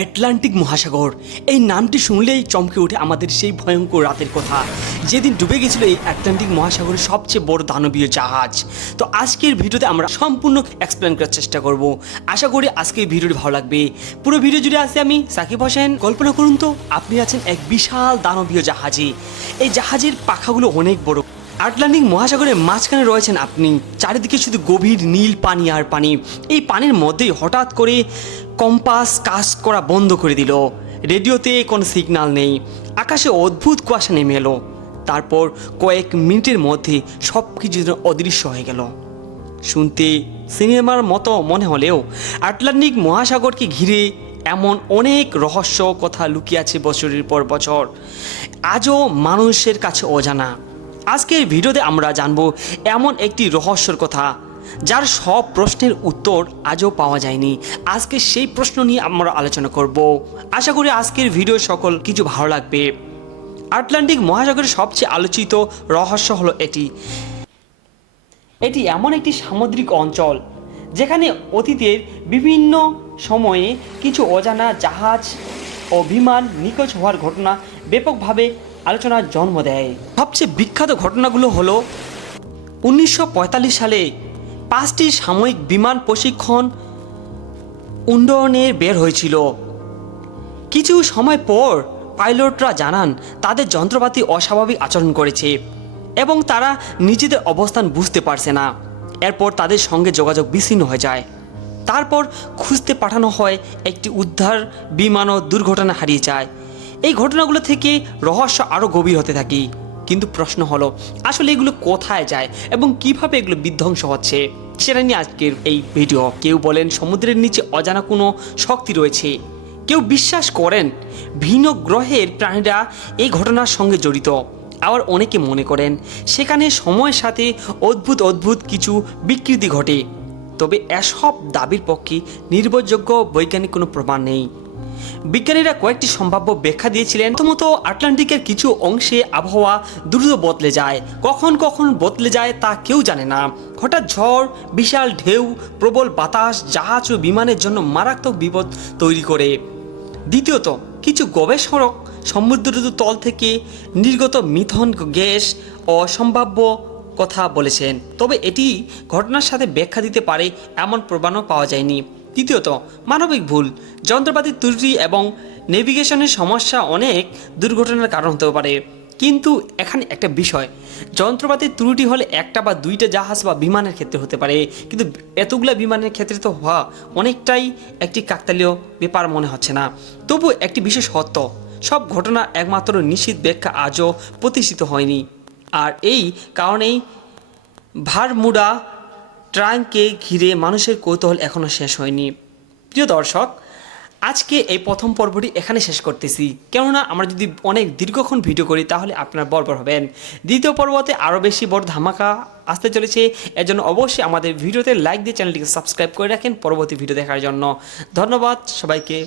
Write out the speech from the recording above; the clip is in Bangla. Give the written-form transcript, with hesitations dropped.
আটলান্টিক মহাসাগর এই নামটি শুনলেই চমকে ওঠে আমাদের সেই ভয়ঙ্কর রাতের কথা যেদিন ডুবে গেছিল এই আটলান্টিক মহাসাগরের সবচেয়ে বড় দানবীয় জাহাজ। তো আজকের ভিডিওতে আমরা সম্পূর্ণ এক্সপ্লেন করার চেষ্টা করব। আশা করি আজকের ভিডিওটি ভালো লাগবে। পুরো ভিডিও জুড়ে আছি আমি সাকিব হোসেন। কল্পনা করুন তো আপনি আছেন এক বিশাল দানবীয় জাহাজে। এই জাহাজের পাখাগুলো অনেক বড়। আটলান্টিক মহাসাগরের মাঝখানে রয়েছেন আপনি, চারিদিকে শুধু গভীর নীল পানি আর পানি। এই পানির মধ্যেই হঠাৎ করে কম্পাস কাজ করা বন্ধ করে দিল, রেডিওতে কোনো সিগন্যাল নেই, আকাশে অদ্ভুত কুয়াশা নেমে এলো। তারপর কয়েক মিনিটের মধ্যে সব কিছু যেন অদৃশ্য হয়ে গেল। শুনতে সিনেমার মতো মনে হলেও আটলান্টিক মহাসাগরকে ঘিরে এমন অনেক রহস্য কথা লুকিয়ে আছে বছরের পর বছর, আজও মানুষের কাছে অজানা। আজকের ভিডিওতে আমরা জানব এমন একটি রহস্যর কথা যার সব প্রশ্নের উত্তর আজও পাওয়া যায়নি। আজকে সেই প্রশ্ন নিয়ে আমরা আলোচনা করব। আশা করি আজকের ভিডিও সকল কিছু ভালো লাগবে। আটলান্টিক মহাসাগরের সবচেয়ে আলোচিত রহস্য হলো এটি এমন একটি সামুদ্রিক অঞ্চল যেখানে অতীতের বিভিন্ন সময়ে কিছু অজানা জাহাজ ও বিমান নিখোঁজ হওয়ার ঘটনা ব্যাপকভাবে আলোচনার জন্ম দেয়। সবচেয়ে বিখ্যাত ঘটনাগুলো হলো 1945 সালে 5টি সাময়িক বিমান প্রশিক্ষণ উন্নয়নের বের হয়েছিল। কিছু সময় পর পাইলটরা জানান তাদের যন্ত্রপাতি অস্বাভাবিক আচরণ করেছে এবং তারা নিজেদের অবস্থান বুঝতে পারছে না। এরপর তাদের সঙ্গে যোগাযোগ বিচ্ছিন্ন হয়ে যায়। তারপর খুঁজতে পাঠানো হয় একটি উদ্ধার বিমানও দুর্ঘটনা হারিয়ে যায়। এই ঘটনাগুলো থেকে রহস্য আরও গভীর হতে থাকে। কিন্তু প্রশ্ন হলো আসলে এগুলো কোথায় যায় এবং কিভাবে এগুলো বিধ্বংস হচ্ছে, সেটা নিয়ে আজকের এই ভিডিও। কেউ বলেন সমুদ্রের নিচে অজানা কোনো শক্তি রয়েছে, কেউ বিশ্বাস করেন ভিন্ন গ্রহের প্রাণীরা এই ঘটনার সঙ্গে জড়িত, আবার অনেকে মনে করেন সেখানে সময়ের সাথে অদ্ভুত কিছু বিকৃতি ঘটে। তবে এসব দাবির পক্ষে নির্ভরযোগ্য বৈজ্ঞানিক কোনো প্রমাণ নেই। বিজ্ঞানীরা কয়েকটি সম্ভাব্য ব্যাখ্যা দিয়েছিলেন। প্রথমত, আটলান্টিকের কিছু অংশে আবহাওয়া দ্রুত বদলে যায়, কখন বদলে যায় তা কেউ জানে না। হঠাৎ ঝড়, বিশাল ঢেউ, প্রবল বাতাস জাহাজ ও বিমানের জন্য মারাত্মক বিপদ তৈরি করে। দ্বিতীয়ত, কিছু গবেষক সমুদ্রের তল থেকে নির্গত মিথেন গ্যাস ও সম্ভাব্য কথা বলেছেন, তবে এটি ঘটনার সাথে ব্যাখ্যা দিতে পারে এমন প্রমাণও পাওয়া যায়নি। তৃতীয়ত, মানবিক ভুল, যন্ত্রপাতির ত্রুটি এবং নেভিগেশনের সমস্যা অনেক দুর্ঘটনার কারণ হতে পারে। কিন্তু এখানে একটা বিষয়, যন্ত্রপাতির ত্রুটি হলে একটা বা দুইটা জাহাজ বা বিমানের ক্ষেত্রে হতে পারে, কিন্তু এতগুলা বিমানের ক্ষেত্রে তো হওয়া অনেকটাই একটি কাকতালীয় ব্যাপার মনে হচ্ছে না। তবু একটি বিশেষ সত্য, সব ঘটনা একমাত্র নিশ্চিত ব্যাখ্যা আজও প্রতিষ্ঠিত হয়নি। আর এই কারণেই ভারমুডা ট্রায়াঙ্গলকে ঘিরে মানুষের কৌতূহল এখনও শেষ হয়নি। প্রিয় দর্শক, আজকে এই প্রথম পর্বটি এখানে শেষ করতেছি, কেননা আমরা যদি অনেক দীর্ঘক্ষণ ভিডিও করি তাহলে আপনারা বর্বর হবেন। দ্বিতীয় পর্বতে আরও বেশি বড় ধামাকা আসতে চলেছে। এর জন্য অবশ্যই আমাদের ভিডিওতে লাইক দিয়ে চ্যানেলটিকে সাবস্ক্রাইব করে রাখেন পরবর্তী ভিডিও দেখার জন্য। ধন্যবাদ সবাইকে।